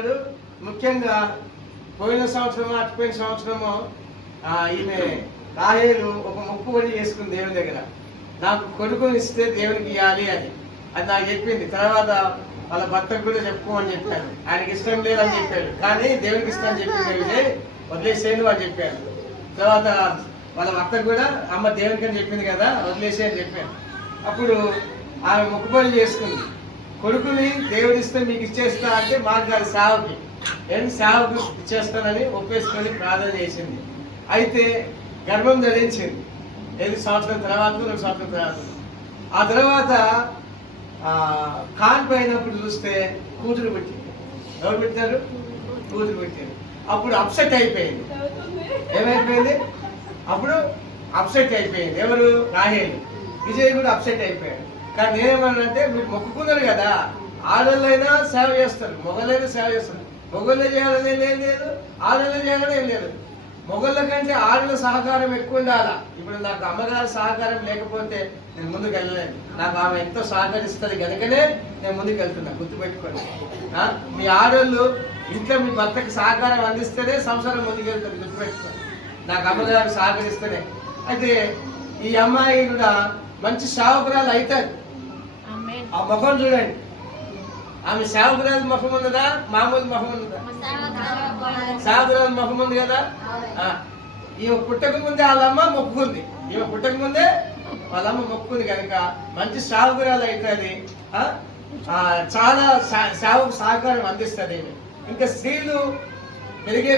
చేస్తాడు. ముఖ్యంగా పోయిన సంవత్సరము అటుపోయిన సంవత్సరము ఈమె రాహేలు ఒక మొక్కుబడి చేసుకుంది దేవుని దగ్గర, నాకు కొడుకుని ఇస్తే దేవునికి ఇవ్వాలి అని. అది నాకు చెప్పింది. తర్వాత వాళ్ళ భర్తకు కూడా చెప్పుకోమని చెప్పాను. ఆయనకి ఇష్టం లేదని చెప్పాడు, కానీ దేవునికి ఇష్టం అని చెప్పింది. వదిలేసేయండి అని చెప్పాను. తర్వాత వాళ్ళ భర్తకు కూడా అమ్మ దేవునికి అని చెప్పింది కదా, వదిలేసే అని చెప్పాను. అప్పుడు ఆమె మొక్కుబడి చేసుకుంది, కొడుకుని దేవుడు ఇస్తే మీకు ఇచ్చేస్తా అంటే మాకు కాదు సేవకి, నేను సేవకు ఇచ్చేస్తానని ఒప్పేసుకొని ప్రార్థన చేసింది. అయితే గర్భం ధరించింది. 5 సంవత్సరం తర్వాత 2 సంవత్సరం తర్వాత. ఆ తర్వాత కాన్పు అయినప్పుడు చూస్తే కూతురు పెట్టింది. ఎవరు పెట్టారు? కూతురు పెట్టారు. అప్పుడు అప్సెట్ అయిపోయింది. ఏమైపోయింది? అప్పుడు అప్సెట్ అయిపోయింది. ఎవరు? రాహేలు. విజయ్ కూడా అప్సెట్ అయిపోయాడు. కానీ నేనేమన్నానంటే, మీరు మొక్కుకున్నారు కదా, ఆడళ్ళైనా సేవ చేస్తారు, మొగలైనా సేవ చేస్తారు. మొగళ్ళే చేయాలని ఏం లేదు, ఆడళ్ళే చేయాలని ఏం లేదు. మొగళ్ళ కంటే ఆడల సహకారం ఎక్కువ ఉండాలా. ఇప్పుడు నాకు అమ్మగారి సహకారం లేకపోతే నేను ముందుకు వెళ్ళలేను. నాకు ఆమె ఎంతో సహకరిస్తుంది కనుకనే నేను ముందుకు వెళ్తున్నా. గుర్తుపెట్టుకోండి. మీ ఆడళ్ళు ఇంట్లో మీ భర్తకి సహకారం అందిస్తేనే సంసారం ముందుకు వెళ్తుంది. గుర్తుపెట్టుకోండి. నాకు అమ్మగారు సహకరిస్తేనే. అయితే ఈ అమ్మాయి కూడా మంచి సేవకురాలు అవుతారు. ఆ ముఖం చూడండి, ఆమె సేవకురాలు ముఖం ఉన్నదా, మామూలు ముఖం ఉన్నదా? సేవకురాలు ముఖం ఉంది కదా. ఈమె పుట్టక ముందే వాళ్ళమ్మ మొక్కుకుంది. ఈమె పుట్టక ముందే వాళ్ళమ్మ మొక్కుకుంది కనుక మంచి సేవకురాలు అవుతుంది. చాలా సేవకు సహకారం అందిస్తుంది. ఇంకా స్త్రీలు పెరిగే